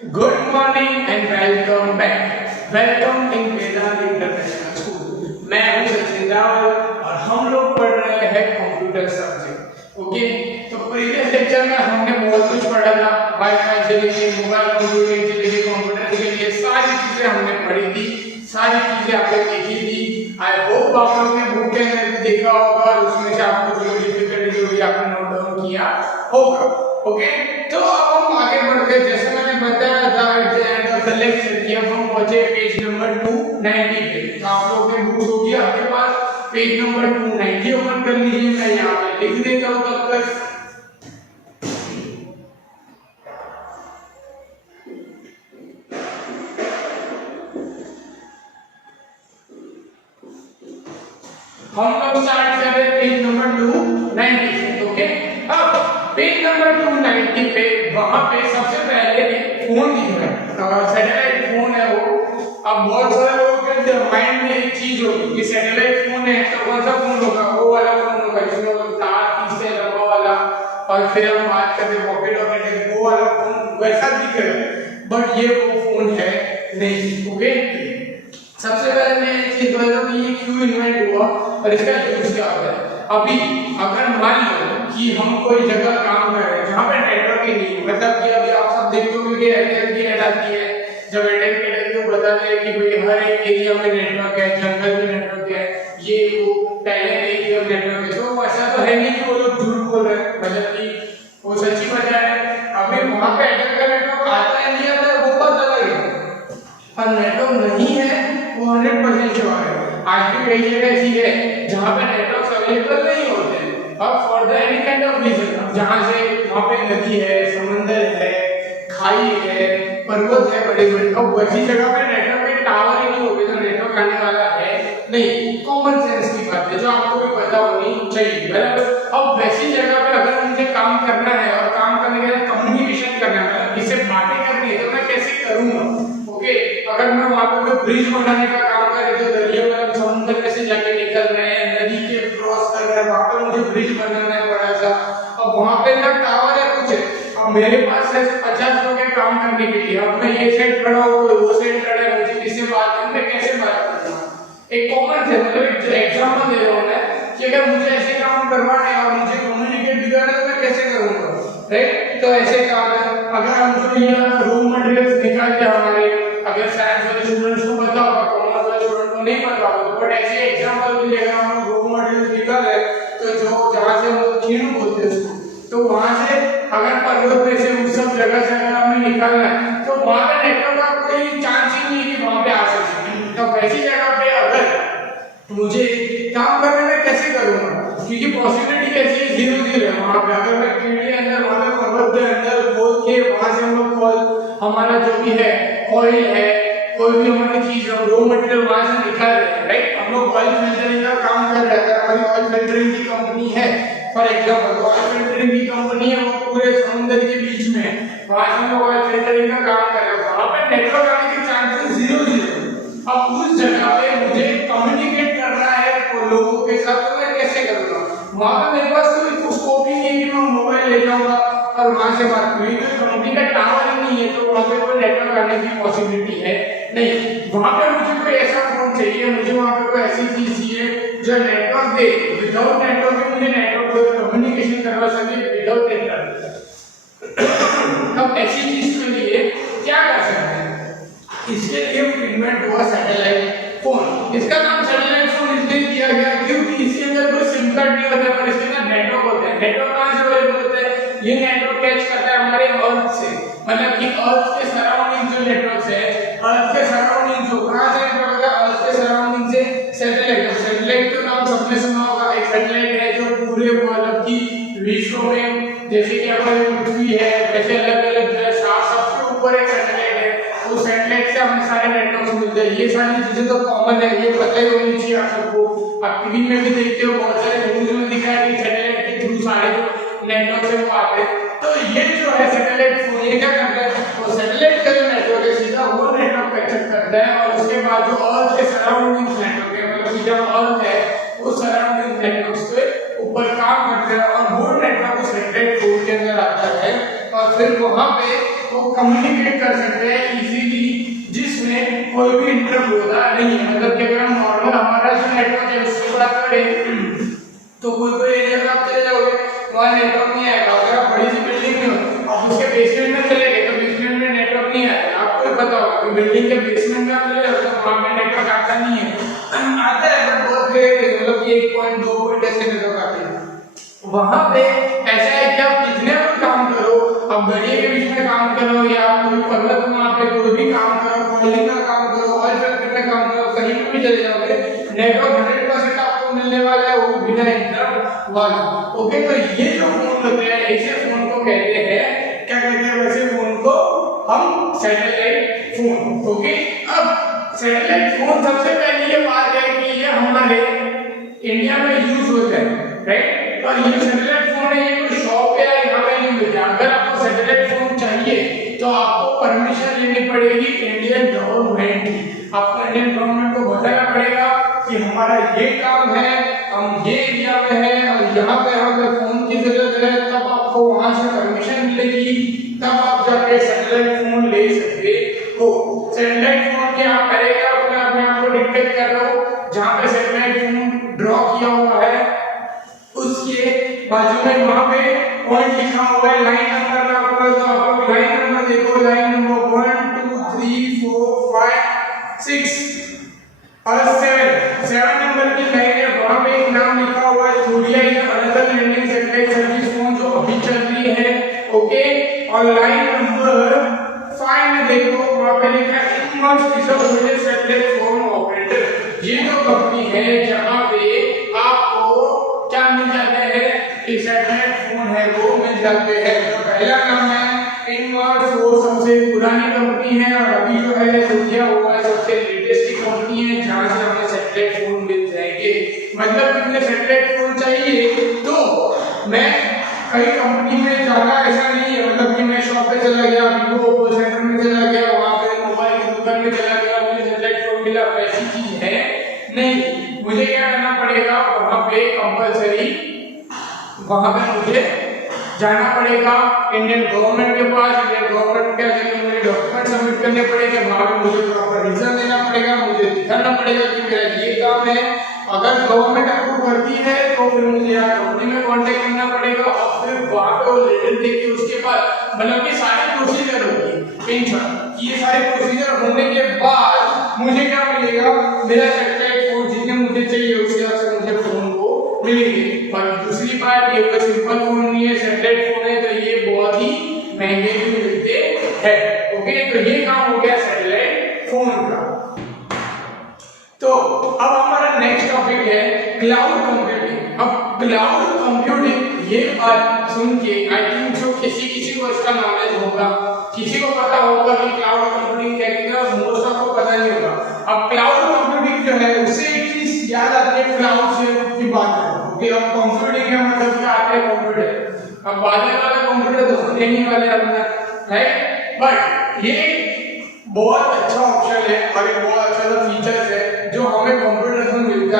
Good morning and welcome back. Welcome in Vedant International School. मैं हूँ सचिन रावल और हम लोग पढ़ रहे हैं कंप्यूटर सब्जेक्ट। ओके, तो प्रीवियस लेक्चर में हमने बहुत कुछ पढ़ा था। वाईफाई से लेके मोबाइल कंप्यूटिंग से लेके कंप्यूटर से लेके सारी चीजें हमने पढ़ी थी, सारी चीजें आपने देखी थी। आई होप आप लोगों ने बुक के अंदर देखा होगा और उसमें से आपको जो डिफिकल्टी जो भी आपने नोट डाउन किया होगा। ओके, तो अब हम आगे बढ़ते हैं। जैसे मैंने बताया था at the end of the lecture कि अब हम पहुंचे पेज नंबर 290 पे। तो आप लोगों ने बुक्स होगी आपके पास, पेज नंबर 290 ओपन कर लीजिए। मैं यहाँ पे लिख देता हूँ तब तक। हम लोग स्टार्ट कर रहे हैं पेज नंबर 290 से। ओके, अब पेज नंबर 290 पे वहां पे सबसे पहले एक फोन दिख रहा है, सैटेलाइट फोन है वो। अब बहुत सारे लोगों के माइंड में एक चीज होगी कि सैटेलाइट फोन है तो कौन सा फोन होगा, वो वाला फोन होगा जिसमें वो तार खींचते हैं लंबा वाला, और फिर हम बात करते हैं पॉकेट वॉकेट, वो वाला फोन वैसा दिख रहा है, बट ये वो फोन है नहीं। ओके, सबसे पहले मैं एक चीज बता दूं कि ये क्यों इन्वेंट हुआ और इसका यूज क्या होता है। अभी अगर मान लो कि हम कोई जगह काम कर रहे हैं जहाँ पे नेटवर्क ही नहीं, मतलब कि अभी आप सब देखते हो कि एयरटेल की ऐड आती है, जब एयरटेल के एयरटेल को बताते हैं कि भाई हर एक एरिया में नेटवर्क है, जंगल में नेटवर्क है, ये वो पहले एरिया में नेटवर्क है, तो ऐसा तो है नहीं कि वो लोग झूठ बोल रहे हैं, मतलब कि वो सच्ची बता रहे हैं। अभी वहाँ पे एयरटेल का नेटवर्क आता है नहीं आता है वो बात अलग है, पर नेटवर्क नहीं है वो 100% श्योर है। आज भी कई जगह ऐसी है जहाँ पे नेटवर्क अवेलेबल नहीं होते हैं। अब for the any kind of reason, जहाँ से वहाँ पे नदी है, समंदर है, खाई है, पर्वत है बड़े बड़े, अब वैसी जगह पे नेटवर्क के टावर ही नहीं होते तो नेटवर्क आने वाला है नहीं। कॉमन सेंस की बात है जो आपको भी पता होनी चाहिए, बराबर। अब वैसी जगह पे अगर मुझे काम करना है और काम करने के लिए कम्युनिकेशन करना है, इससे बातें करनी है, तो मैं कैसे करूँगा। ओके, अगर मैं वहां पे कोई ब्रिज बनाने का काम कर रहे तो दरिया में समुद्र में से जाके निकल रहे हैं, नदी के क्रॉस कर रहे हैं, वहां पे मुझे ब्रिज बनाना है बड़ा सा, अब वहां पे ना टावर है कुछ है, अब मेरे पास है 50 लोग हैं काम करने के लिए, अब मैं ये साइड खड़ा हूँ वो साइड खड़ा है, मुझे किससे बात करनी है, कैसे बात करना है। एक कॉमन है, मतलब एक एग्जांपल दे रहा हूँ मैं कि अगर मुझे ऐसे काम करवाने और मुझे कम्युनिकेट भी करना है तो मैं कैसे करूंगा, राइट। तो ऐसे काम है, अगर हम जो ये रॉ मटेरियल्स निकालते हैं हमारे, अगर साइंस वाले स्टूडेंट्स को पता होगा, कॉमर्स वाले स्टूडेंट को नहीं पता होगा, बट ऐसे एग्जांपल भी लेकर हम लोग रॉ मटेरियल्स निकाल रहे हैं तो जो जहां से हम लोग खीणु बोलते हैं उसको, तो वहां से अगर पर्वत में से उस सब जगह से अगर हमें निकालना है तो वहां पे नेटवर्क का कोई चांस ही नहीं कि वहां पे आ सके। तो वैसी जगह पे अगर मुझे काम करने में कैसे करूंगा, क्योंकि पॉसिबिलिटी कैसी है 0-0 है वहां पे। अगर मैं कीड़े के अंदर वहां पे पर्वत के अंदर खोद के वहां से हम लोग कॉल हमारा जो भी है ऑयल है, कोई भी हमारी चीज है, रॉ मटेरियल वहां से निकाल रहे हैं, राइट। हम लोग ऑयल फिल्टरिंग का काम कर रहे हैं, हमारी ऑयल फिल्टरिंग की कंपनी है फॉर एग्जांपल, ऑयल फिल्टरिंग की कंपनी है वो पूरे समुद्र के बीच में है, वहां से हम लोग ऑयल फिल्टरिंग का काम कर रहे हैं, वहां पे नेटवर्क आने के चांसेस 0-0। अब उस जगह पे मुझे कम्युनिकेट करना है लोगों के साथ, तो मैं कैसे करूंगा। वहां पे मेरे पास कोई स्कोप ही नहीं है कि मैं मोबाइल ले जाऊंगा और वहां से बात करूंगी, क्योंकि कंपनी का टावर ही नहीं है तो वहां पे कोई नेटवर्क आने की पॉसिबिलिटी है नहीं। वहां पे मुझे कोई ऐसा फोन चाहिए, मुझे वहां पे कोई ऐसी चीज चाहिए जो नेटवर्क दे, विदाउट नेटवर्क भी मुझे नेटवर्क कम्युनिकेशन करवा सके विदाउट इंटरनेट। अब ऐसी चीज के लिए क्या कर सकते हैं, इसके लिए इन्वेंट हुआ सैटेलाइट फोन। इसका नाम सैटेलाइट फोन इसलिए किया गया क्योंकि इसके अंदर कोई सिम कार्ड नहीं होता पर इसके अंदर नेटवर्क होता है। नेटवर्क कहां से अवेलेबल होता है, ये नेटवर्क कैच करता है हमारे अर्थ से, मतलब कि अर्थ के सराउंडिंग जो नेटवर्क है, अर्थ के सराउंडिंग जो कहां से नेटवर्क होता है, अर्थ के सराउंडिंग से सैटेलाइट। सैटेलाइट का नाम सबने सुना होगा, एक सैटेलाइट है जो पूरे मतलब कि विश्व में जैसे कि हमारी पृथ्वी है वैसे अलग अलग जो है सबसे ऊपर एक सैटेलाइट है, उस सैटेलाइट से हमें सारे नेटवर्क मिलते हैं। ये सारी चीजें तो कॉमन है, ये पता ही होनी चाहिए आप सबको। आप टीवी में भी देखते हो, बहुत सारे न्यूज़ में दिखा है कि सैटेलाइट के थ्रू सारे जो नेटवर्क से वो आते हैं। तो ये जो है सैटेलाइट फोन, ये क्या करता है, वो सैटेलाइट का जो नेटवर्क है सीधा वो नेटवर्क कैप्चर करता है और उसके बाद जो अर्थ के सराउंडिंग नेटवर्क है, मतलब कि जब अर्थ है वो सराउंडिंग नेटवर्क्स के ऊपर काम करता है और वो नेटवर्क उस सैटेलाइट फोन के अंदर आता है और फिर वहां पे को कम्युनिकेट कर सकते हैं इजीली, जिसमें कोई भी इंटरप्ट होता नहीं है। मतलब कि अगर हम नॉर्मल हमारा जो नेटवर्क है उसकी बात करें तो कोई एरिया में आप चले जाओगे वहाँ नेटवर्क नहीं आएगा। अगर आप बड़ी सी बिल्डिंग में हो आप उसके बेसमेंट में चले गए तो बेसमेंट में नेटवर्क नहीं आएगा। आपको पता होगा कि बिल्डिंग के बेसमेंट में आप चले जाओ तो वहाँ पे नेटवर्क आता नहीं है, आता है बट बहुत रेयर, मतलब कि 1.2 पॉइंट ऐसे नेटवर्क आते हैं। वहाँ पे ऐसा है कि आप कितने भी काम करो, आप गड्ढे के बीच में काम करो या आप कोई पर्वत में पे कोई भी काम करो, कोयलिंग का काम करो, ऑयल फैक्ट्री में काम करो, कहीं भी चले जाओगे नेटवर्क 100% आपको मिलने वाला है, वो बिना इंटरप्ट वाला। ओके, तो ये जो फोन होते हैं ऐसे फोन को कहते हैं, क्या कहते हैं वैसे फोन को हम सैटेलाइट फोन। ओके, अब सैटेलाइट फोन सबसे पहले ये बात है कि ये हमारे इंडिया में यूज होता है, राइट। और ये सैटेलाइट फोन है, ये कोई शॉप है यहाँ पे नहीं मिलता। अगर आपको सैटेलाइट फोन चाहिए तो आपको परमिशन लेनी पड़ेगी इंडियन गवर्नमेंट की। आपको इंडियन गवर्नमेंट को बताना पड़ेगा कि हमारा ये काम है, हम ये एरिया में है और यहाँ पे हमें फोन की जरूरत है, तब आपको वहां से परमिशन मिलेगी, तब आप जाके सैटेलाइट फोन ले सकते हो। सैटेलाइट फोन क्या करेगा, अपने आप को डिक्टेट कर रहा हूँ, जहाँ पे सैटेलाइट फोन ड्रॉ किया हुआ है उसके बाजू में वहां पे पॉइंट लिखा हुआ है, लाइन नंबर में आपको तो आप लाइन नंबर देखो, लाइन नंबर 1 2 3 4 5 6 और 7 नंबर की लाइन है, वहां पे एक नाम लिखा हुआ है थोड़िया या another landing satellite service phone जो अभी चल रही है। ओके, और लाइन नंबर 5 में देखो वहां पे लिखा है inverse dissociated satellite phone operator. ये जो कंपनी है जहां पे आपको क्या मिल जाता है कि सैटेलाइट फोन है वो मिल जाते हैं। तो पहला नाम है इनवर्स, वो सबसे पुरानी कंपनी है और अभी जो है सोचिया हुआ है सबसे लेटेस्ट कंपनी है जहां से हमें सैटेलाइट फोन मिल जाएंगे। मतलब कि मुझे सैटेलाइट फोन चाहिए तो मैं कई कंपनी में जाना ऐसा नहीं है, मतलब कि मैं शॉप पे चला गया, वीवो ओप्पो सेंटर में चला गया, वहां पे मोबाइल की दुकान में चला गया, मुझे सैटेलाइट फोन मिला, वैसी चीज है नहीं। मुझे क्या करना पड़ेगा, वहां पे कंपलसरी वहां पे मुझे जाना पड़ेगा इंडियन गवर्नमेंट के पास। इंडियन गवर्नमेंट के जरिए मुझे डॉक्यूमेंट सबमिट करने पड़ेंगे, वहां पे मुझे प्रॉपर रीजन देना पड़ेगा, मुझे दिखाना पड़ेगा कि मेरा ये काम है। अगर गवर्नमेंट अप्रूव करती है तो फिर मुझे यहाँ कंपनी में कांटेक्ट करना पड़ेगा और फिर वहां पे वो लेटर देके उसके बाद मतलब कि सारी प्रोसीजर होगी इन शॉर्ट। ये सारे प्रोसीजर होने के बाद मुझे क्या मिलेगा, मेरा सैटेलाइट फोन जितने मुझे चाहिए उसके हिसाब से मुझे फोन को मिलेंगे। और दूसरी बात ये कोई सिंपल फोन नहीं है, सैटेलाइट फोन है तो ये बहुत ही महंगे भी मिलते हैं। ओके, तो ये काम हो गया सैटेलाइट फोन का। तो अब हमारा नेक्स्ट टॉपिक है क्लाउड कंप्यूटिंग। अब क्लाउड कंप्यूटिंग ये बात सुन के आई थिंक जो किसी को इसका नॉलेज होगा, किसी को पता होगा कि क्लाउड कंप्यूटिंग क्या है, मोस्ट ऑफ को पता नहीं होगा। अब क्लाउड कंप्यूटिंग जो है उससे एक चीज याद आती है, क्लाउड से की बात है कि अब कंप्यूटिंग का मतलब क्या आता है, कंप्यूटर। अब बादल वाला कंप्यूटर तो होने नहीं वाले अपना, राइट। बट ये बहुत अच्छा ऑप्शन है और एक बहुत अच्छा फीचर्स है जो हमें कंप्यूटर में मिलता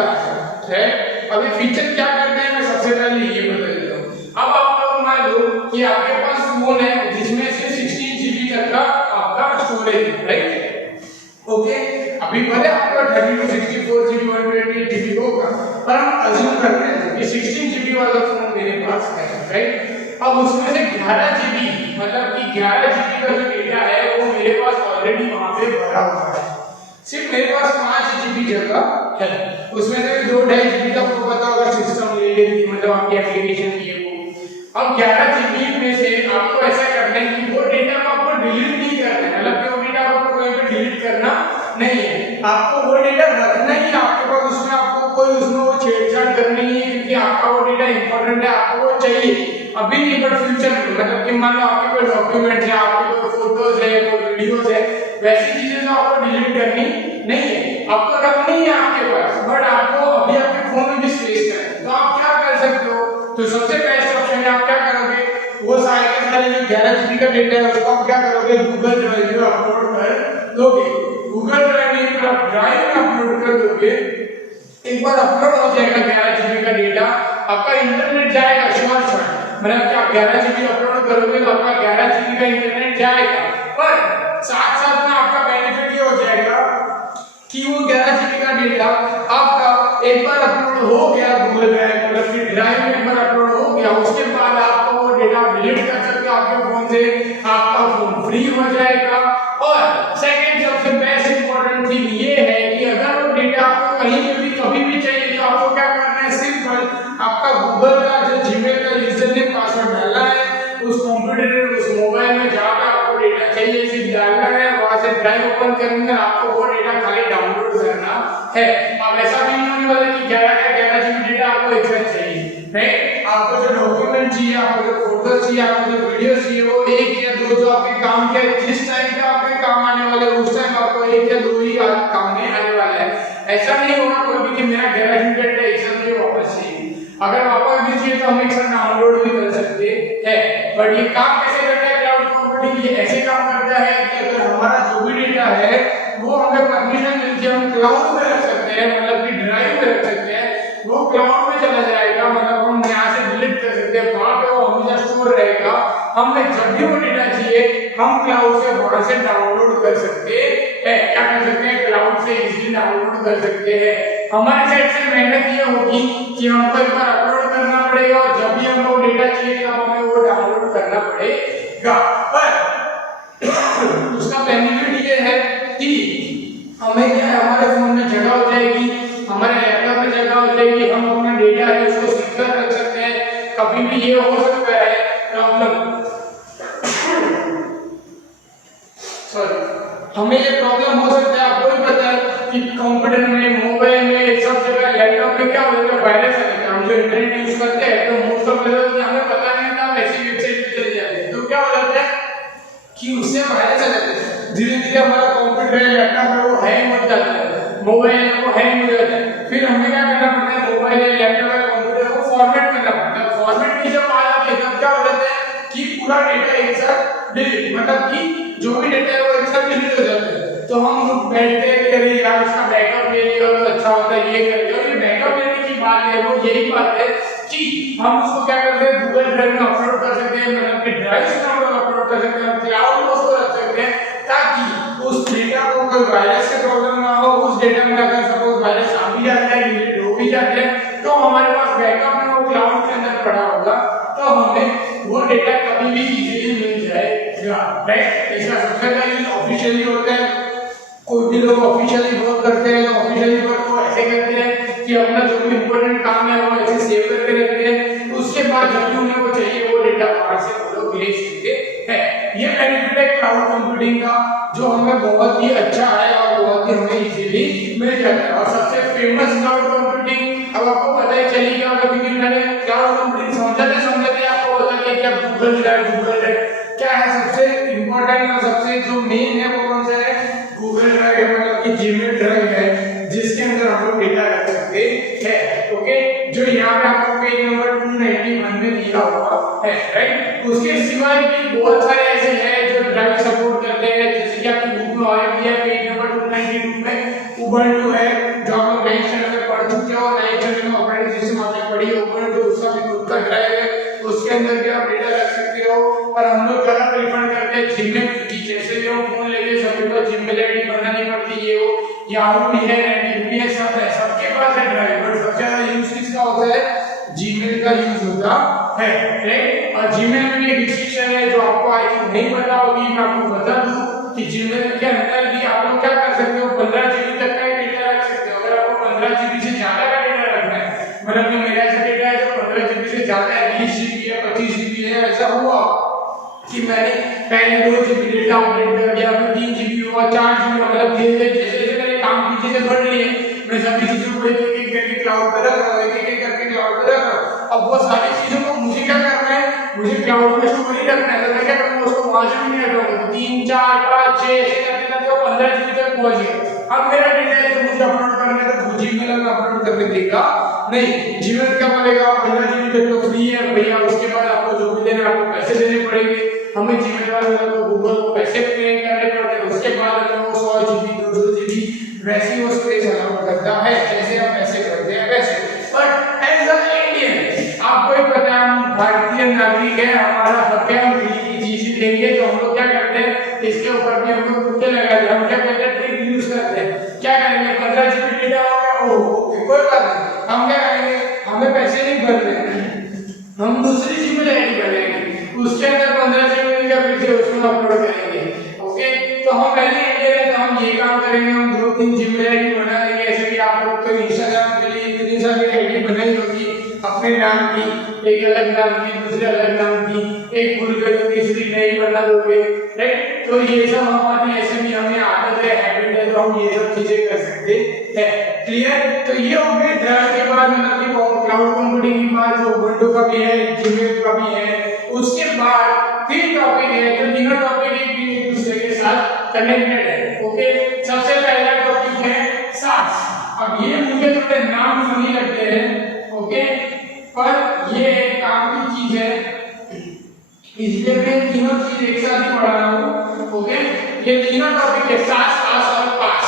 है। अब ये फीचर क्या करते हैं मैं सबसे पहले ये बता देता हूँ। अब आप लोग मान लो कि आपके पास फोन है जिसमें से 16 GB तक का आपका स्टोरेज है, राइट। ओके, अभी भले आपका 32 64 GB 128 GB होगा, पर हम अज्यूम करते हैं कि 16 GB वाला फोन मेरे पास है, राइट। अब उसमें से 11 GB मतलब कि 11 GB का जो डेटा है वो मेरे पास ऑलरेडी वहां पे भरा हुआ है। सिर्फ मेरे पास 5 GB जगह है, उसमें से 2.5 GB का आपको पता होगा सिस्टम ले लेती है, मतलब आपकी एप्लीकेशन की है वो। अब 11 GB में से आपको ऐसा करना है कि वो डेटा को आपको डिलीट नहीं करना है, मतलब कि वो डेटा आपको कहीं पे डिलीट करना नहीं है, आपको वो डेटा रखना ही आपके पास। उसमें आपको कोई उसमें वो छेड़छाड़ करनी नहीं है क्योंकि आपका वो डेटा इंपॉर्टेंट है, आपको वो चाहिए अभी नहीं बट फ्यूचर में। मतलब कि मान लो आपके कोई डॉक्यूमेंट है, आपके कोई फोटोज है, कोई वीडियोस है, वैसी चीजें तो आपको डिलीट करनी नहीं है, आपको रखनी है आपके पास, बट आपको अभी आपके फोन में भी स्पेस है। तो आप क्या कर सकते हो, तो सबसे बेस्ट ऑप्शन है आप क्या करोगे, वो सारे के सारे जो 11 GB का डेटा है उसको आप क्या करोगे, गूगल ड्राइव में अपलोड कर दोगे। गूगल ड्राइव में आप ड्राइव में अपलोड कर दोगे, एक बार अपलोड हो जाएगा 11 GB का डेटा, आपका इंटरनेट जाएगा श्योर मतलब कि आप 11 जीबी अपलोड करोगे तो आपका 11 जीबी का इंटरनेट जाएगा, पर साथ साथ में आपका बेनिफिट ये हो जाएगा कि वो 11 जीबी का डेटा आपका एक बार अपलोड हो गया गूगल ड्राइव मतलब कि ड्राइव में एक बार अपलोड हो गया, उसके बाद आपको वो डेटा डिलीट कर सकते हो आपके फोन से, आपका फोन फ्री हो जाएगा। और सेकंड सबसे बेस्ट इंपॉर्टेंट थिंग ये है कि अगर वो डेटा आपको कहीं पे भी कभी भी चाहिए तो आपको क्या करना है, सिंपल आपका गूगल का जो जीमेल का यूजर नेम पासवर्ड डालना है, उस कंप्यूटर उस मोबाइल में जाकर आपको डेटा चाहिए सिर्फ डालना है, वहां से ड्राइव ओपन करना है, आपको वो डेटा खाली डाउनलोड करना है। अब ऐसा भी नहीं होने वाला कि 11 जीबी डेटा आपको एक साथ चाहिए, राइट? आपको जो डॉक्यूमेंट चाहिए, आपको जो फोटो चाहिए, आपको जो वीडियो चाहिए, वो एक या दो जो आपके काम के जिस टाइम पे आपके काम आने वाले उस टाइम आपको एक या दो ही काम में आने वाला है। ऐसा नहीं होगा कोई भी कि मेरा 11 जीबी डेटा एक साथ मुझे वापस चाहिए, अगर वापस भी चाहिए तो हम एक साथ डाउनलोड भी कर सकते हैं। बट ये काम कैसे करता है क्लाउड कंप्यूटिंग? ये ऐसे काम करता है कि अगर हमारा जो भी डेटा है वो हमें परमिशन मिलती है, हम क्लाउड में रख सकते हैं, मतलब कि ड्राइव में रख सकते हैं, वो क्लाउड में चला जाएगा, मतलब हम यहाँ से डिलीट कर सकते हैं, वहां पे वो हमेशा स्टोर रहेगा। हमें जब भी वो डेटा चाहिए हम क्लाउड से वहां से डाउनलोड कर सकते हैं। क्या कर सकते हैं? क्लाउड से इजीली डाउनलोड कर सकते हैं। हमारे साइड से मेहनत ये होगी कि हमको एक बार अपलोड करना पड़ेगा और जब भी हमको डेटा चाहिए तब हमें वो डाउनलोड करना पड़ेगा। पर उसका बेनिफिट ये है कि हमें क्या है, हमारे फोन में जगह हो जाएगी, हमारे लैपटॉप में जगह हो जाएगी, हम अपना डेटा है उसको सिक्योर रख सकते हैं। कभी भी ये हो सकता है प्रॉब्लम, सॉरी, हमें ये प्रॉब्लम हो सकता है, आपको भी पता है कि कंप्यूटर में, मोबाइल में, सब जगह लैपटॉप में क्या होता है, वायरस आ जाता है। हम जो इंटरनेट यूज करते हैं तो मोस्ट ऑफ द हमें पता नहीं होता, हम ऐसी वेबसाइट पे चले जाते हैं, तो क्या हो जाता है कि उससे वायरस आ जाता है, धीरे धीरे हमारा कंप्यूटर है, लैपटॉप है, वो हैंग हो जाता है, मोबाइल है वो हैंग हो जाता है। फिर हमें क्या करना पड़ता है, मोबाइल है, लैपटॉप है, कंप्यूटर को फॉर्मेट करना पड़ता है। फॉर्मेट की जब आ जाती है तब क्या हो जाता है कि पूरा डेटा एक साथ डिलीट, मतलब कि जो भी डेटा है वो एक साथ डिलीट हो जाता है। तो हम बैठते हैं कि अरे यार इसका बैकअप ले लिया तो अच्छा होता है, ये कर लिया। ये बैकअप लेने की बात है, वो यही बात है कि हम उसको क्या करते हैं, गूगल ड्राइव में अपलोड कर सकते हैं, मतलब कि ड्राइव में हम लोग अपलोड कर सकते हैं, क्लाउड में उसको रख सकते हैं, ताकि उस डेटा को कोई वायरस से प्रॉब्लम ना हो। उस डेटा में अगर सपोज वायरस आ भी जाता है, डिलीट हो भी जाता है, तो हमारे पास बैकअप में वो क्लाउड के अंदर पड़ा होगा, तो हमें वो डेटा कभी भी इजीली मिल जाएगा, राइट? इसका सबसे पहले यूज ऑफिशियली होता है। कोई भी लोग ऑफिशियली वर्क करते हैं तो ऑफिशियली वर्क को ऐसे करते हैं कि अपना जो भी इंपॉर्टेंट काम है वो ऐसे सेव करके रखते हैं, उसके बाद जब भी उन्हें वो चाहिए वो डेटा वहां से वो लोग ले सकते हैं। ये बेनिफिट है क्लाउड कंप्यूटिंग का, जो हमें बहुत ही अच्छा है और बहुत ही हमें इजीली मिल जाता है। और सबसे फेमस क्लाउड कंप्यूटिंग, अब आपको पता ही चली गया होगा क्योंकि मैंने क्लाउड कंप्यूटिंग समझाते आपको बता दिया कि आप गूगल ड्राइव क्या है, सबसे इंपॉर्टेंट और सबसे जो मेन है वो कौन सा है, गूगल ड्राइव है, मतलब कि जीमेल ड्राइव है, जिसके अंदर हम लोग डेटा रख सकते हैं। ओके, जो यहाँ पे आपको पेज नंबर 291 में दिया हुआ है, राइट? उसके सिवाय भी बहुत सारे ऐसे हैं जो ड्राइव सपोर्ट करते हैं, जैसे कि आपकी बुक में और दिया पेज नंबर 292 में उबंटू है, जो आप लोग बैंक चैनल में पढ़ चुके हो, नए चैनल में ऑपरेटिंग सिस्टम आपने पढ़ी है उबंटू, उसका भी खुद का ड्राइव है, उसके अंदर भी आप डेटा रख सकते हो। और हम लोग ज्यादा प्रेफर करते हैं जीमेल, क्योंकि जैसे भी हम फोन लेके सभी को जीमेल आईडी बनानी पड़ती है, वो याहू भी है, रेडिट भी है, सब है, सबके पास है ड्राइव, बट सबसे ज्यादा यूज किसका होता है, जीमेल का यूज होता है, राइट? और जीमेल में भी एक रिस्ट्रिक्शन है जो आपको आई थिंक नहीं पता होगी, मैं आपको बता दूं कि जीमेल के अंदर भी आप लोग क्या कर सकते हो, 15 जीबी तक का डेटा रख सकते हो। अगर आपको 15 जीबी से ज्यादा का डेटा रखना है, मतलब कि मेरा ऐसा डेटा है जो 15 जीबी से ज्यादा है, 20 जीबी है, 25 जीबी है, ऐसा हुआ कि मैंने पहले 2 जीबी डेटा अपडेट कर दिया, फिर 3 जीबी हुआ, 4 जीबी, मतलब धीरे-धीरे जैसे-जैसे मेरे काम की चीजें बढ़ रही है, मैं सभी चीजों को एक-एक करके क्लाउड पे रख रहा हूं, एक-एक करके क्लाउड पे रख रहा हूं। अब वो सारी चीजों को मुझे क्या करना है, मुझे क्लाउड में स्टोर ही रखना है, तो मैं क्या करूंगा, उसको वहां से भी नहीं हटाऊंगा, 3 4 5 6 ऐसे करते-करते वो 15 जीबी तक पहुंच गया। अब मेरा डेटा है जो मुझे अपलोड करना है तो जीमेल में अपलोड करने देगा नहीं, जीमेल क्या बोलेगा 15 जीबी तक तो फ्री है भैया, उसके बाद आपको जो भी देना आपको पैसे देने पड़ेंगे। हमें जीमेल वाले को गूगल को पैसे पे करने पड़ते हैं, उसके बाद हमें वो 100 जीबी 200 जीबी वैसे ही वो स्पेस अलाउ करता है, जैसे आप पैसे करते हैं वैसे। बट एज अ इंडियन आपको ही पता है, हम भारतीय नागरिक इसके ऊपर भी हमको तुक्के लगा दिए। हम क्या कहते हैं, ट्रिक यूज करते हैं। क्या करेंगे, 15 जीबी डेटा हो गया, ओह कोई बात नहीं, हम क्या करेंगे, हमें पैसे नहीं भरने, हम दूसरी जीमेल आईडी बनाएंगे, उसके अंदर 15 जीबी का फिर से उसको अपलोड करेंगे। ओके, तो हम पहले इंडिया में तो हम ये काम करेंगे, हम 2-3 जीमेल आईडी बना लेंगे। ऐसे भी आप लोग तो इंस्टाग्राम के लिए इतनी सारी आईडी बनाई होगी अपने नाम की, एक अलग नाम की, दूसरे अलग नाम की, एक भूल गए तो तीसरी नई बना दोगे, राइट। तो ये सब हमारी ऐसे भी हमें आदत है, हैबिट है, तो हम ये सब चीजें कर सकते हैं। क्लियर, तो ये हो गए ड्राइव के बाद मतलब कि क्लाउड कंप्यूटिंग के बाद जो उबुंटू का भी है, जीमेल का भी है। उसके बाद 3 टॉपिक है, तो तीनों टॉपिक एक दूसरे के साथ कनेक्टेड है। ओके, सबसे पहला टॉपिक है सास। अब ये मुझे थोड़े नाम फनी लगते हैं, ओके, पर ये एक काम की चीज है, इसलिए मैं तीनों चीज एक साथ ही पढ़ा रहा हूँ। ओके, ये तीनों टॉपिक है सास, पास और पास।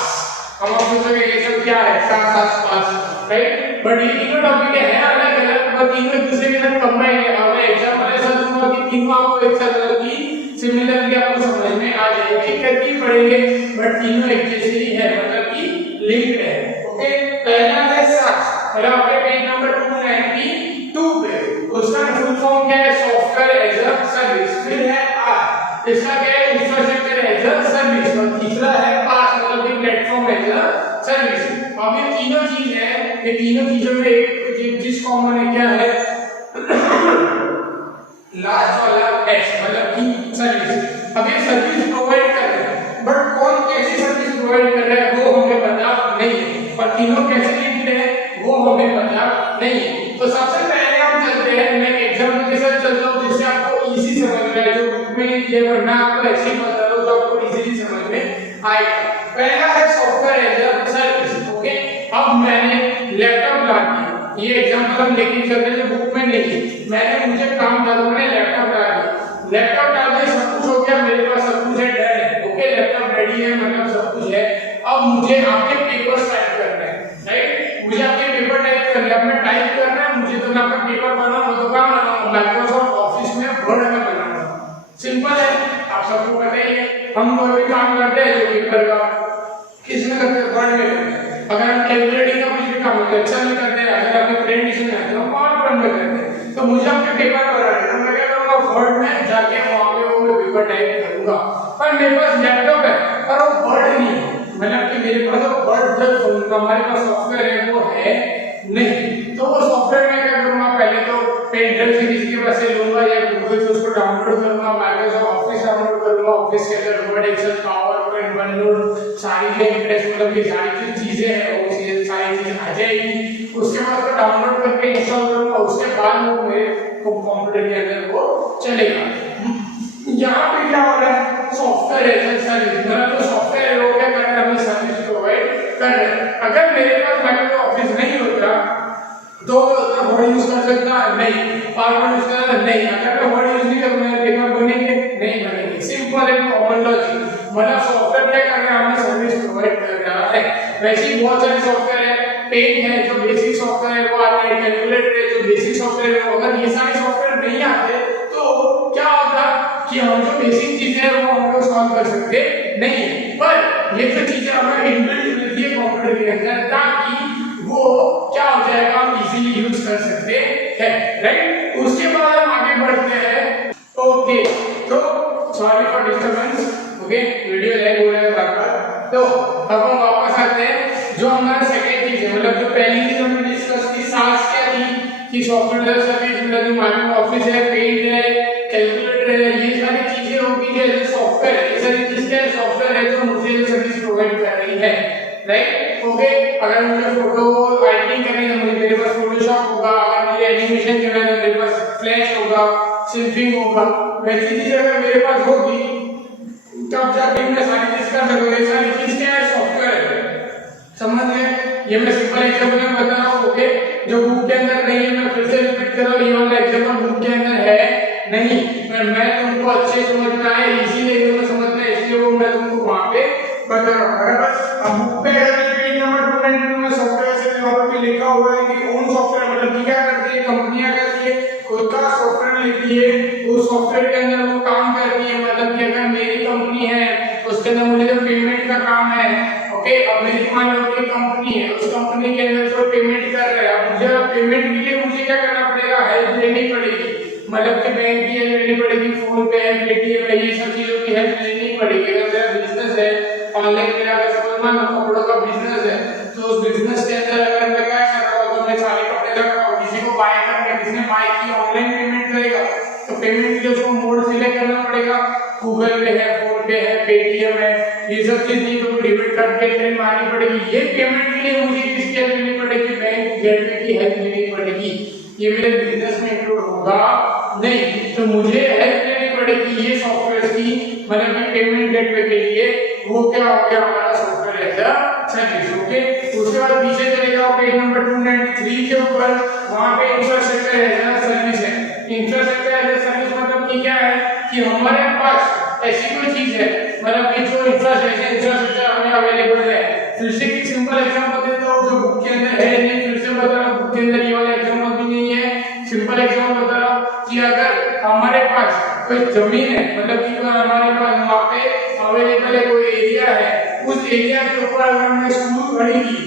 हम आप सोचोगे ये सब क्या है, सास सास पास, राइट, बट ये तीनों टॉपिक है अलग अलग, पर तीनों एक दूसरे के साथ कंबाइन है। और मैं एग्जांपल ऐसा दूंगा कि तीनों आपको एक साथ की सिमिलरली आपको समझ में आ जाएगी, करके पढ़ेंगे, बट तीनों एक जैसे ही है, मतलब कि लिंक्ड है। ओके, पहला है सास, मतलब आपके पेज नंबर 292 पे, उसका फुल फॉर्म क्या है, सॉफ्टवेयर एज अ सर्विस। फिर है आर, इसका क्या है, इंफ्रास्ट्रक्चर एज अ सर्विस। और तीसरा है पास, मतलब कि प्लेटफॉर्म एज अ सर्विस। अब ये तीनों चीज है, ये तीनों चीजों में एक चीज कॉमन है, क्या है, लास्ट वाला एस, मतलब कि सर्विस। अब ये सर्विस प्रोवाइड कर रहे हैं, बट कौन कैसी सर्विस प्रोवाइड कर रहा है वो हमें पता नहीं है, और तीनों कैसे लिंक्ड है वो हमें पता नहीं है। तो सबसे पहले हम चलते हैं, मैं एग्जांपल के साथ चलता हूं जिससे आपको इजी समझ में आए, जो बुक में ये वरना आपको ऐसे ही बता दो तो आपको इजीली समझ में आएगा। पहला है software as a service. Okay, अब मैंने लैपटॉप ला दिया, ये एग्जांपल हम लेके चलते हैं बुक में नहीं, मैंने मुझे काम था तो मैंने लैपटॉप ला दिया, लैपटॉप डाल दिया, सब कुछ हो गया, मेरे पास सब कुछ है, डन है। ओके, लैपटॉप रेडी है, मतलब सब कुछ है। अब मुझे आपके पेपर टाइप करना है, राइट, मुझे आपके पेपर टाइप करना है, अपने टाइप करना है मुझे, तो मैं आपका पेपर बनाऊं तो कहां बनाऊं, माइक्रोसॉफ्ट ऑफिस में वर्ड में बनाऊंगा। सिंपल है, आप सबको पता ही है, हम कोई भी काम करते हैं जो पेपर का किसमें करते हैं, वर्ड में करते हैं। अगर हम कैलकुलेटिंग का कुछ भी काम करते हैं, अच्छा नहीं करते हैं, अगर आपके प्रेजेंटेशन है तो पावरपॉइंट में करते हैं, तो मुझे आपके पेपर बनाना है, तो मैं क्या करूंगा, वर्ड में जाके वहां पे वो पेपर टाइप करूंगा। पर मेरे पास लैपटॉप है पर वो वर्ड नहीं है, मतलब कि मेरे पास वो वर्ड जो हमारे पास सॉफ्टवेयर है वो है नहीं, तो वो सॉफ्टवेयर में क्या करूंगा, पहले तो पेन ड्राइव से किसी के पास से लूंगा या गूगल से उसको डाउनलोड करूंगा, माइक्रोसॉफ्ट ऑफिस डाउनलोड करूंगा, ऑफिस के अंदर वर्ड, एक्सेल, पावरपॉइंट, वन-नोट, सारी जो इंप्रेस मतलब कि सारी जो चीजें हैं वो सारी चीजें आ जाएगी। उसके बाद उसको डाउनलोड करके इंस्टॉल करूंगा, उसके बाद वो मेरे कंप्यूटर के अंदर वो चलेगा। यहाँ पे क्या हो रहा है, सॉफ्टवेयर एज अ सर्विस, मतलब जो सॉफ्टवेयर है वो क्या कर रहा है, हमें सर्विस प्रोवाइड कर रहा है। अगर मेरे पास माइक्रोसॉफ्ट ऑफिस नहीं होता तो मैं वर्ड यूज कर सकता नहीं, पावरपॉइंट यूज करना नहीं, अगर मैं वर्ड यूज नहीं करूंगा पेपर बनेंगे नहीं बनेंगे। सिंपल है, कॉमन लॉजिक, मतलब सॉफ्टवेयर क्या कर रहा है, हमें सर्विस प्रोवाइड कर रहा है। वैसे ही बहुत सारे सॉफ्टवेयर है, पेन है जो बेसिक सॉफ्टवेयर है वो आता है, कैलकुलेटर है जो बेसिक सॉफ्टवेयर है, अगर ये सारे सॉफ्टवेयर नहीं आते तो क्या होता कि हम जो बेसिक चीजें हैं वो हम लोग सॉल्व कर सकते नहीं है। पर ये जो चीजें हमें इनबिल्ट मिलती है कंप्यूटर के अंदर, ताकि वो क्या हो जाएगा, हम इजीली यूज कर सकते हैं, राइट। उसके बाद हम आगे बढ़ते हैं। ओके, तो sorry for disturbance, okay, video lag हो रहा है बार-बार। तो अब हम वापस आते हैं, जो हमारा सेकंड चीज है, मतलब जो पहली चीज हमने डिस्कस की सास क्या थी कि सॉफ्टवेयर सर्विस, मतलब जो माइक्रोसॉफ्ट ऑफिस है, पेंट है, कैलकुलेटर है, ये सारी चीजें होगी जो सॉफ्टवेयर है, ये सारी चीजें क्या सॉफ्टवेयर है जो मुझे सर्विस प्रोवाइड कर रही है, राइट। ओके, अगर मुझे फोटो एडिटिंग करनी है तो मुझे मेरे पास फोटोशॉप होगा, अगर मुझे एनिमेशन करना है तो मेरे पास फ्लैश होगा, सिम्फिंग होगा। वैसी चीजें अगर मेरे पास होगी तब जाके मैं सारी चीज कर सकूंगा। ये सारी चीज क्या है, सॉफ्टवेयर है, समझ गए। ये मैं सिंपल एग्जांपल में बता रहा हूँ, ओके, जो बुक के अंदर नहीं है, मैं फिर से रिपीट कर रहा हूँ, ये वाला एग्जांपल बुक के अंदर है नहीं, मैं तुमको अच्छे समझ में आए, इजी लैंग्वेज में समझ में, इसलिए वो मैं तुमको वहां पे बता रहा हूँ। बराबर, अब बुक पे अगर पेज नंबर 292 में सॉफ्टवेयर से यहाँ पे लिखा हुआ है कि ओन सॉफ्टवेयर, मतलब क्या करती है कंपनियां, करती है खुद का सॉफ्टवेयर लिखती है, उस सॉफ्टवेयर के अंदर वो काम करती है, मतलब कि अगर मेरी कंपनी है उसके अंदर मुझे जो पेमेंट का काम है, ओके, अब मेरी मान लो कि कंपनी है, उस कंपनी के अंदर जो पेमेंट कर रहे हैं, अब मुझे पेमेंट के लिए मुझे क्या करना पड़ेगा, हेल्प लेनी पड़ेगी, मतलब कि बैंक की हेल्प लेनी पड़ेगी, फोन पे है, पेटीएम है, ये सब चीजों की हेल्प लेनी पड़ेगी। अगर मेरा बिजनेस है ऑनलाइन, मेरा अगर सपोज मान लो कपड़ों का बिजनेस है, तो उस बिजनेस के अंदर अगर मैं क्या कर रहा हूँ, तो मैं सारे कपड़े रख रहा हूँ, किसी को बाय करना, किसने बाय की ऑनलाइन पेमेंट करेगा, तो पेमेंट के लिए उसको मोड सिलेक्ट करना पड़ेगा, गूगल पे है, फोन पे है, पेटीएम है, ये सब चीज नहीं तो डेबिट कार्ड की हेल्प मारनी पड़ेगी। ये पेमेंट के लिए मुझे किसकी हेल्प लेनी पड़ेगी, बैंक गेटवे की हेल्प लेनी पड़ेगी। ये मेरे बिजनेस में इंक्लूड होगा नहीं, तो मुझे हेल्प लेनी पड़ेगी ये सॉफ्टवेयर की, मतलब कि पेमेंट गेटवे के लिए। वो क्या हो गया हमारा software as a service. Okay, उसके बाद पीछे चले जाओ पेज नंबर 293 के ऊपर, वहां पे इंफ्रास्ट्रक्चर एज अ सर्विस है। इंफ्रास्ट्रक्चर एज अ सर्विस मतलब कि क्या है कि हमारे पास ऐसी कोई चीज है, मतलब कि जो इंफ्रास्ट्रक्चर हमें अवेलेबल है। फिर से एक सिंपल एग्जांपल देता हूं, जो बुक के अंदर है नहीं, फिर से बता रहा हूं, बुक के अंदर ये वाला एग्जांपल भी नहीं है, सिंपल एग्जांपल बता रहा हूं कि अगर हमारे पास कोई जमीन है, मतलब कि हमारे पास वहां पे अवेलेबल है कोई एरिया है, उस एरिया के ऊपर अगर हमने स्कूल खड़ी की,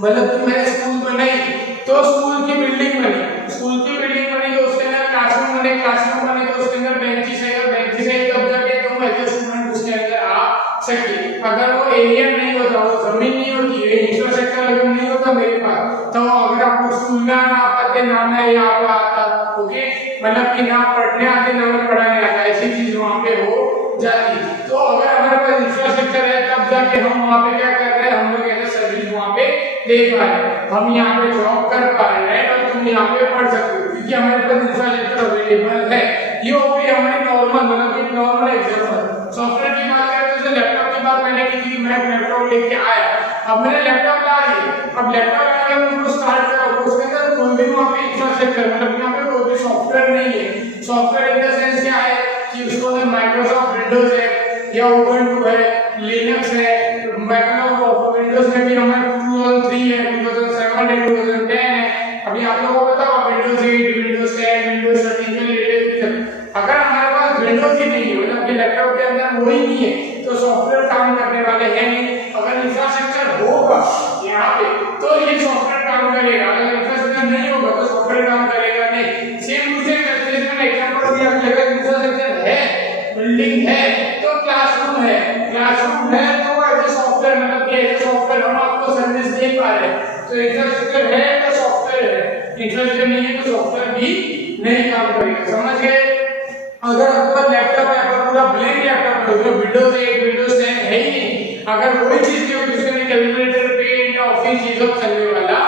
मतलब कि मैंने स्कूल बनाई, तो स्कूल की बिल्डिंग बनी, स्कूल की बिल्डिंग बनी तो उसके अंदर क्लासरूम बने, क्लासरूम बने तो उसके अंदर बेंचेस है, बेंचेस है, तब जाके तुम एज अ स्टूडेंट उसके अंदर आ सकते। अगर वो एरिया नहीं होता, वो जमीन नहीं होती है, इंफ्रास्ट्रक्चर अगर नहीं होता मेरे पास, तो अगर आपको स्कूल में आना पाते ना मैं यहाँ पे आता, ओके, मतलब कि ना पढ़ने आते ना मैं पढ़ाने आता, ऐसी चीज वहाँ पे हो जाती। तो अगर हमारे पास इंफ्रास्ट्रक्चर है तब जाके हम वहाँ पे क्या कर रहे हैं, हम लोग ऐसे सर्विस वहाँ पे दे पा रहे हैं, हम यहाँ पे जॉब कर पा रहे हैं और तुम यहाँ पे पढ़ सकते हो क्योंकि हमारे पास इंफ्रास्ट्रक्चर अवेलेबल है। ये हो गई हमारी नॉर्मल, मतलब कि नॉर्मल एग्जांपल। सॉफ्टवेयर की बात करें तो लैपटॉप की बात मैंने की थी, मैं लैपटॉप लेके आया, अब मैंने लैपटॉप ला लिया, अब लैपटॉप लाके मैं उसको स्टार्ट करा, उसके अंदर कोई भी वहाँ पे इंफ्रास्ट्रक्चर, मतलब यहाँ पे कोई भी सॉफ्टवेयर नहीं है। सॉफ्टवेयर इन द सेंस क्या है कि उसको अंदर माइक्रोसॉफ्ट विंडोज है या उबुंटू है, लिनक्स है, माइक्रोसॉफ्ट विंडोज में भी हमारे 2003 है, 2007 है, 2010 है। अभी आप लोगों को बताओ विंडोज 8, विंडोज 10, विंडोज 13 के लेटेस्ट, अगर हमारे पास विंडोज ही नहीं है, मतलब कि लैपटॉप के अंदर वो ही नहीं है, तो सॉफ्टवेयर काम करने वाले हैं नहीं। अगर इंफ्रास्ट्रक्चर होगा यहाँ पे तो ये सॉफ्टवेयर काम करेगा, अगर इंफ्रास्ट्रक्चर नहीं होगा तो सॉफ्टवेयर काम करेगा नहीं। सेम दूसरे मैंने एग्जांपल दिया कि अगर इंफ्रास्ट्रक्चर है, बिल्डिंग है, तो क्लासरूम है, क्लासरूम है तो एज ए सॉफ्टवेयर, मतलब कि एज ए सॉफ्टवेयर हम आपको सर्विस दे पा रहे हैं। तो इंफ्रास्ट्रक्चर है तो सॉफ्टवेयर है, इंफ्रास्ट्रक्चर नहीं है तो सॉफ्टवेयर भी नहीं काम करेगा। समझ गए? अगर आपका लैपटॉप है, आपका पूरा ब्लैंक लैपटॉप है, उसमें विंडोज 8, विंडोज 10 है ही नहीं, अगर कोई चीज नहीं होगी उसमें कैलकुलेटर, पेंट, ऑफिस ये सब चलने वाला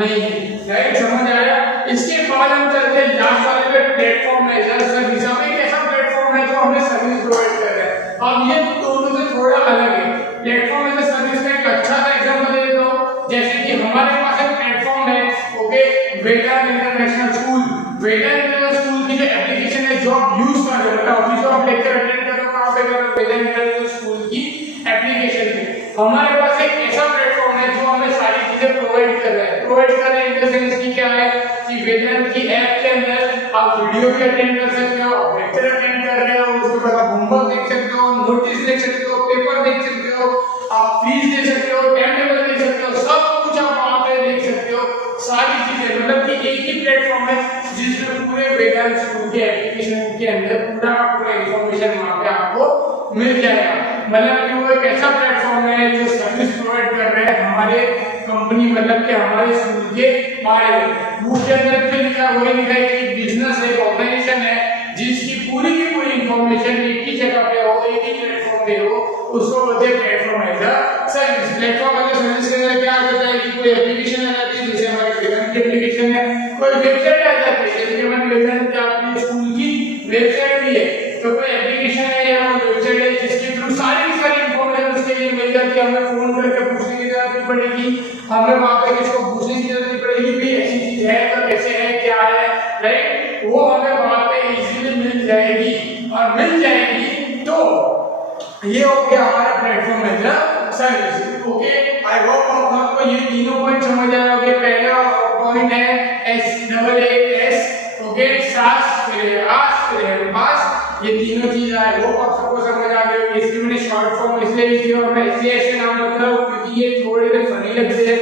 नहीं है। राइट, समझ आया? इसके बाद हम चलते हैं लास्ट वाले पे, प्लेटफॉर्म मैनेजर सर्विस। हम एक ऐसा प्लेटफॉर्म है जो हमें सर्विस प्रोवाइड कर रहा है। अब ये दोनों से थोड़ा अलग है। प्लेटफॉर्म मैनेजर सर्विस का एक अच्छा सा एग्जांपल दे देता हूं, जैसे कि हमारे पास एक प्लेटफॉर्म है, ओके, वेदांत इंटरनेशनल स्कूल। वेदांत इंटरनेशनल स्कूल की जो एप्लीकेशन है जो आप यूज कर रहे हो, मतलब अभी जो आप लेक्चर अटेंड कर रहे हो कहां पे कर रहे हो, वेदांत इंटरनेशनल स्कूल की एप्लीकेशन पे। हमारे पास एक ऐसा प्लेटफॉर्म है जो हमें सारी चीजें प्रोवाइड कर रहा है। प्रोवाइड कर रहे हैं इन द सेंस की क्या है कि वेदांत की ऐप के अंदर आप वीडियो भी अटेंड कर सकते हो, लेक्चर अटेंड कर रहे हो, उसके बाद आप होमवर्क देख सकते हो, नोटिस देख सकते हो, पेपर देख सकते हो, आप फीस दे सकते हो, टाइम टेबल देख सकते हो, सब कुछ आप वहां पे देख सकते हो, सारी चीजें। मतलब कि एक ही प्लेटफॉर्म है जिसमें पूरे वेदांत स्कूल के एप्लीकेशन के अंदर पूरा इंफॉर्मेशन वहां पे आपको मिल जाएगा। मतलब कि वो एक ऐसा प्लेटफॉर्म है जो सर्विस प्रोवाइड कर रहे हैं हमारे कंपनी, मतलब कि हमारे स्कूल के बारे में। बुक के अंदर भी लिखा, वही लिखा है कि बिजनेस है, ऑर्गेनाइजेशन है जिसकी पूरी की पूरी इंफॉर्मेशन एक ही जगह पे हो, एक ही प्लेटफॉर्म पे हो, उसको बोलते हैं platform as a service. Platform as a service के अंदर क्या होता है कि कोई एप्लीकेशन आ जाती है, जैसे हमारे वेदांत की एप्लीकेशन है, कोई वेबसाइट आ जाती है, जैसे कि हमारे वेदांत की आपकी स्कूल की वेबसाइट भी है, तो कोई एप्लीकेशन है या वेबसाइट है जिसके थ्रू सारी इंफॉर्मेशन उसके लिए मिल जाती है। हमें फोन करके पूछने की जरूरत नहीं पड़ेगी, हमें वहां पे किसी को पूछने की जरूरत नहीं पड़ेगी भी ऐसी चीज है तो कैसे है, क्या है, राइट, वो हमें वहां पे इजीली मिल जाएगी। और मिल जाएगी तो ये हो गया हमारा platform as a service. Okay, I hope आपको ये तीनों पॉइंट समझ आए होंगे। पहला पॉइंट है SAAS, ओके, सास फिर आस फिर पास, ये तीनों चीज आई होप आप सबको समझ आ इसकी मैंने शॉर्ट फॉर्म इसलिए लिखी और मैं इसलिए ऐसे नाम रख रहा हूँ क्योंकि ये थोड़े से फनी लगते हैं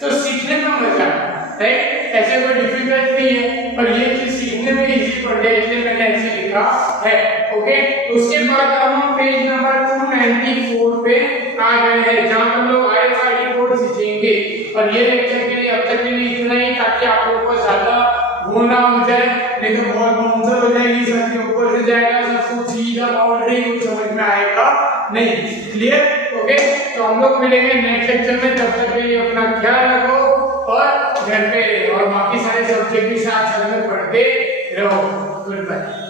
तो सीखने में मजा आता है, ऐसे कोई डिफिकल्ट नहीं है पर ये चीज सीखने में इजी पड़े इसलिए मैंने ऐसे लिखा है। ओके, उसके बाद अब हम पेज नंबर 294 पे आ गए हैं जहां हम लोग RFID कोड सीखेंगे और ये लेक्चर के लिए अब तक के लिए इतना ही ताकि आप लोगों को ज्यादा वो ना हो जाए, नहीं तो बहुत बाउंसर हो जाएगी, सब के ऊपर से जाएगा, सब कुछ सीधा बाउंड्री कुछ समझ में आएगा नहीं। क्लियर? ओके, तो हम लोग मिलेंगे नेक्स्ट लेक्चर में, तब तक के लिए अपना ख्याल रखो और घर पे और बाकी सारे सब्जेक्ट भी साथ साथ में पढ़ते रहो। Good bye.